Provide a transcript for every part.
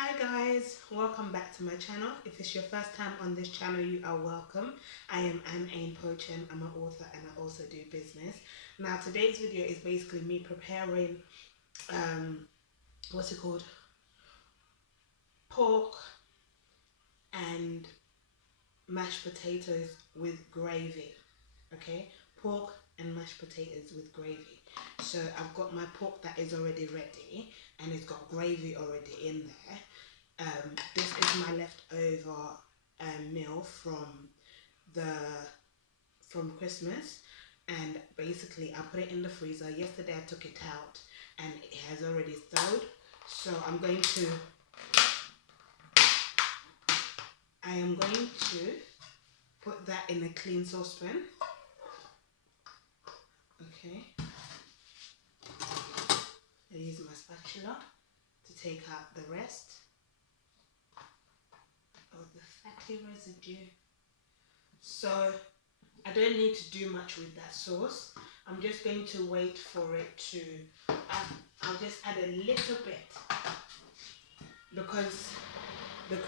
Hi guys, welcome back to my channel. If it's your first time on this channel, you are welcome. I am A.H.P. I'm an author and I also do business. Now today's video is basically me preparing what's it called? Pork and mashed potatoes with gravy. Okay? Pork and mashed potatoes with gravy. So I've got my pork that is already ready and it's got gravy already in there. This is my leftover meal from Christmas, and basically I put it in the freezer. Yesterday I took it out and it has already thawed. So I am going to put that in a clean saucepan. Okay. I use my spatula to take out the rest of the fatty residue. So I don't need to do much with that sauce. I'm just going to wait for it to, I'll just add a little bit because the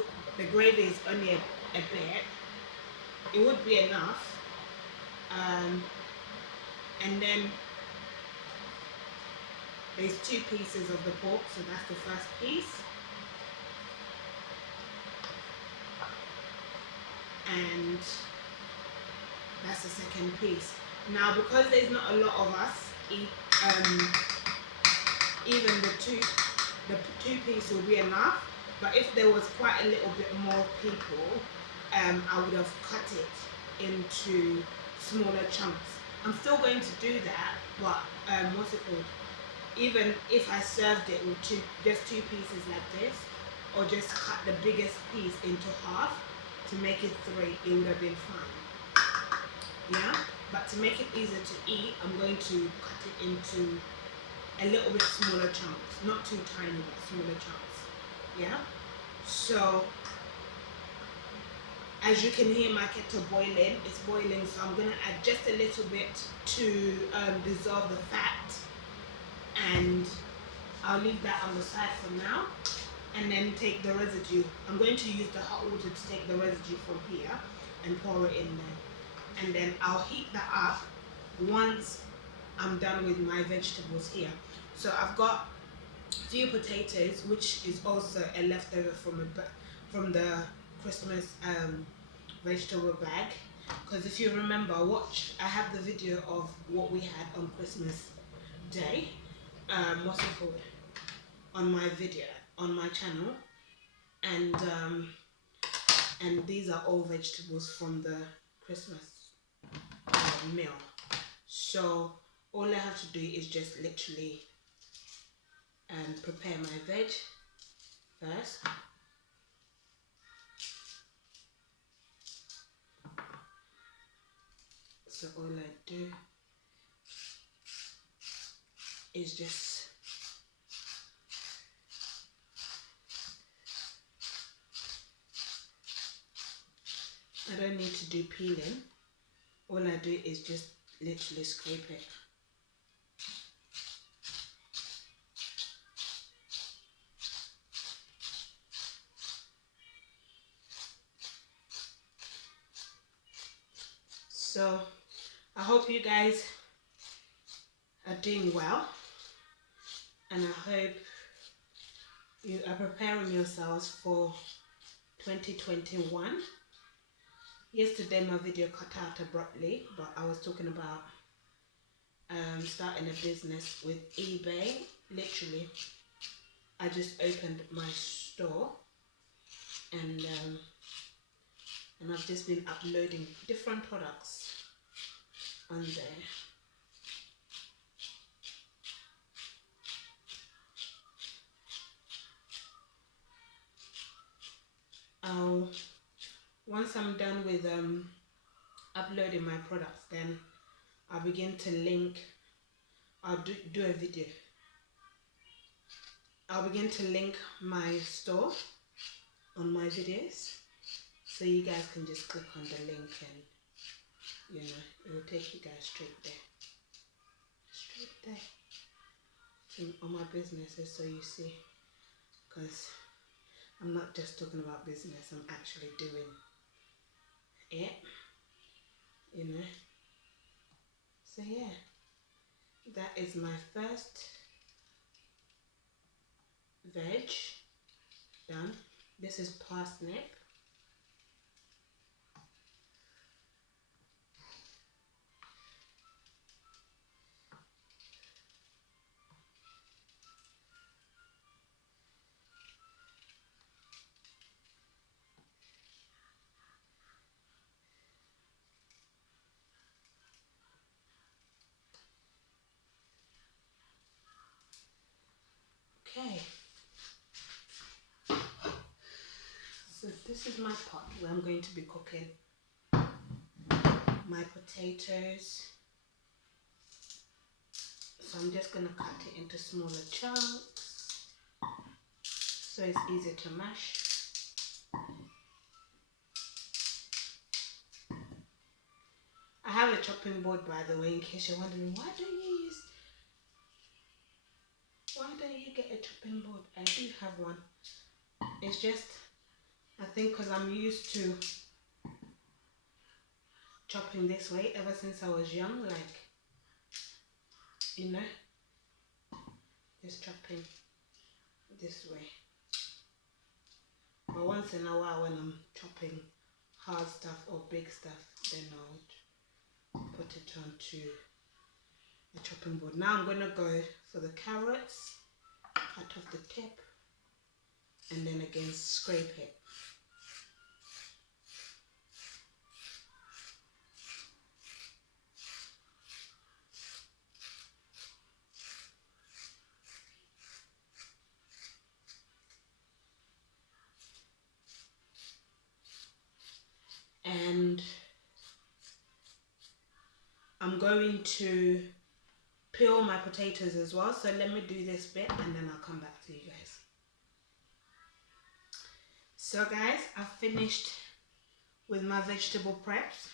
gravy is only a bit. It would be enough. And then there's 2 pieces of the pork, so that's the first piece. And that's the second piece. Now, because there's not a lot of us, even the two piece will be enough. But if there was quite a little bit more people, I would have cut it into smaller chunks. I'm still going to do that, but what's it called? Even if I served it with just 2 pieces like this, or just cut the biggest piece into half to make it 3, it would have been fine. Yeah, but to make it easier to eat, I'm going to cut it into a little bit smaller chunks, not too tiny, but smaller chunks. Yeah, so as you can hear my kettle boiling, it's boiling, so I'm gonna add just a little bit to dissolve the fat, and I'll leave that on the side for now, and then take the residue. I'm going to use the hot water to take the residue from here and pour it in there. And then I'll heat that up once I'm done with my vegetables here. So I've got a few potatoes, which is also a leftover from the Christmas vegetable bag. Because if you remember, I have the video of what we had on Christmas Day. What's it called? On my video, on my channel. And these are all vegetables from the Christmas meal. So all I have to do is just literally prepare my veg first. So all I do is just I don't need to do peeling. All I do is just literally scrape it. So I hope you guys are doing well, and I hope you are preparing yourselves for 2021. Yesterday my video cut out abruptly, but I was talking about starting a business with eBay. Literally, I just opened my store, and I've just been uploading different products on there. Once I'm done with uploading my products, then I'll begin to link. I'll do a video. I'll begin to link my store on my videos, so you guys can just click on the link and it will take you guys straight there on my businesses, so you see, because I'm not just talking about business, I'm actually doing it, you know. So yeah, that is my first veg done. This is parsnip. Okay, so this is my pot where I'm going to be cooking my potatoes. So I'm just going to cut it into smaller chunks so it's easier to mash. I have a chopping board, by the way, in case you're wondering, why don't you get a chopping board? I do have one. It's just, I think because I'm used to chopping this way ever since I was young, like, you know, just chopping this way. But once in a while when I'm chopping hard stuff or big stuff, then I would put it onto the chopping board. Now I'm going to go for the carrots, cut off the tip, and then again scrape it. And I'm going to peel my potatoes as well, so let me do this bit and then I'll come back to you guys. So guys, I've finished with my vegetable preps.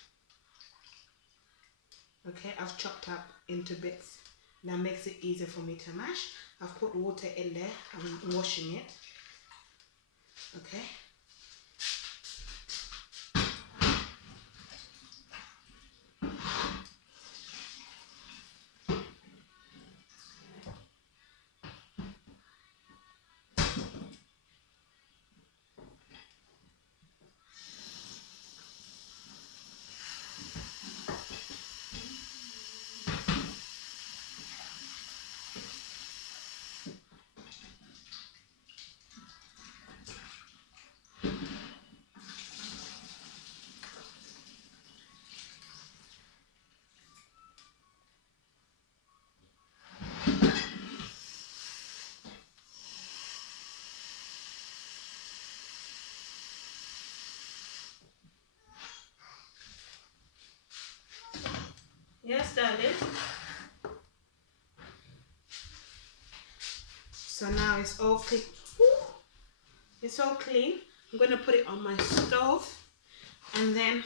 Okay, I've chopped up into bits. That makes it easier for me to mash. I've put water in there, I'm washing it. Okay. Yes, darling. So now it's all clean. It's all clean. I'm going to put it on my stove, and then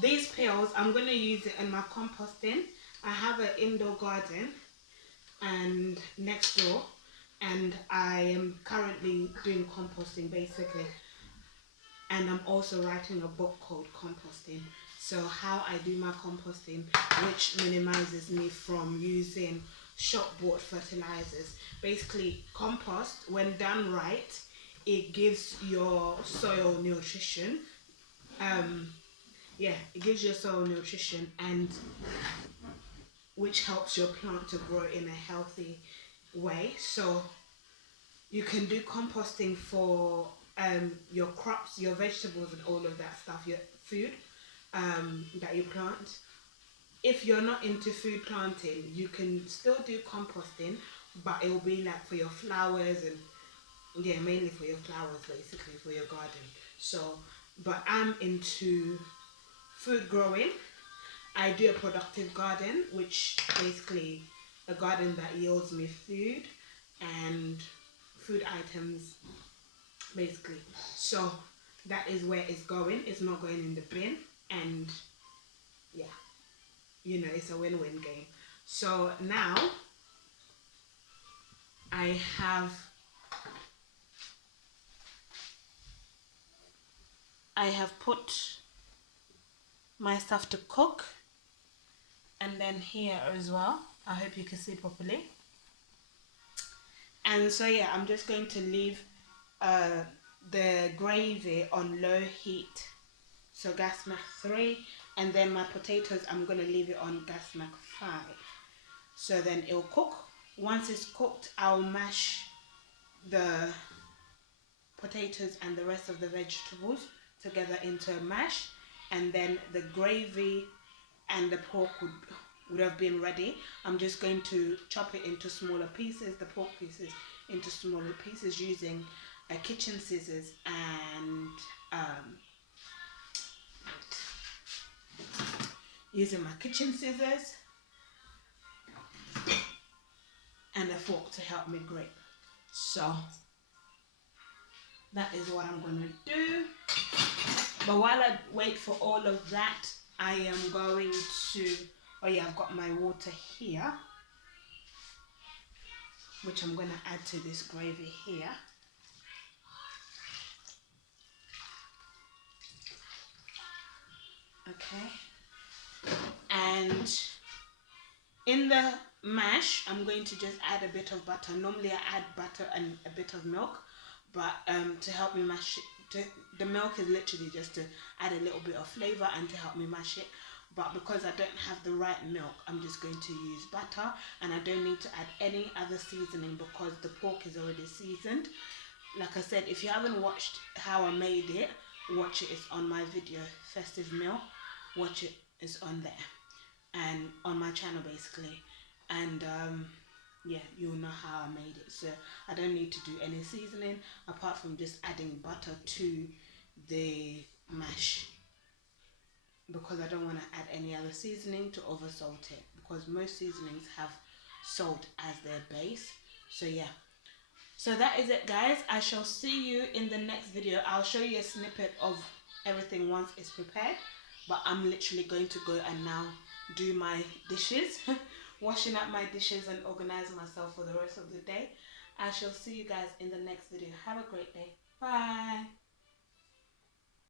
these peels, I'm going to use it in my composting. I have an indoor garden and next door, and I am currently doing composting basically, and I'm also writing a book called Composting. So how I do my composting, which minimizes me from using shop bought fertilizers. Basically, compost, when done right, it gives your soil nutrition. Yeah, it gives your soil nutrition, and which helps your plant to grow in a healthy way. So you can do composting for your crops, your vegetables, and all of that stuff, your food that you plant. If you're not into food planting, you can still do composting, but it will be like for your flowers and yeah, mainly for your flowers, basically for your garden. So, but I'm into food growing. I do a productive garden, which basically a garden that yields me food and food items basically. So that is where it's going. It's not going in the bin, and yeah, you know, it's a win-win game. So now I have I have put my stuff to cook, and then here as well. I hope you can see properly. And so yeah, I'm just going to leave the gravy on low heat, so gas max 3, and then my potatoes I'm going to leave it on gas max 5, so then it'll cook. Once it's cooked, I'll mash the potatoes and the rest of the vegetables together into a mash, and then the gravy and the pork would have been ready. I'm just going to chop it into smaller pieces, the pork pieces into smaller pieces, using a kitchen scissors and using my kitchen scissors and a fork to help me grate. So that is what I'm going to do. But while I wait for all of that, I am going to, oh yeah, I've got my water here, which I'm going to add to this gravy here. Okay. And in the mash, I'm going to just add a bit of butter. Normally I add butter and a bit of milk, but to help me mash it, the milk is literally just to add a little bit of flavor and to help me mash it. But because I don't have the right milk, I'm just going to use butter, and I don't need to add any other seasoning because the pork is already seasoned. Like I said, if you haven't watched how I made it, watch it. It's on my video, Festive Meal. Watch it. It's on there and on my channel basically. And yeah, you'll know how I made it. So I don't need to do any seasoning apart from just adding butter to the mash, because I don't want to add any other seasoning to over salt it, because most seasonings have salt as their base. So yeah, so that is it guys. I shall see you in the next video. I'll show you a snippet of everything once it's prepared, but I'm literally going to go and now do my dishes washing up my dishes and organize myself for the rest of the day. I shall see you guys in the next video. Have a great day. Bye.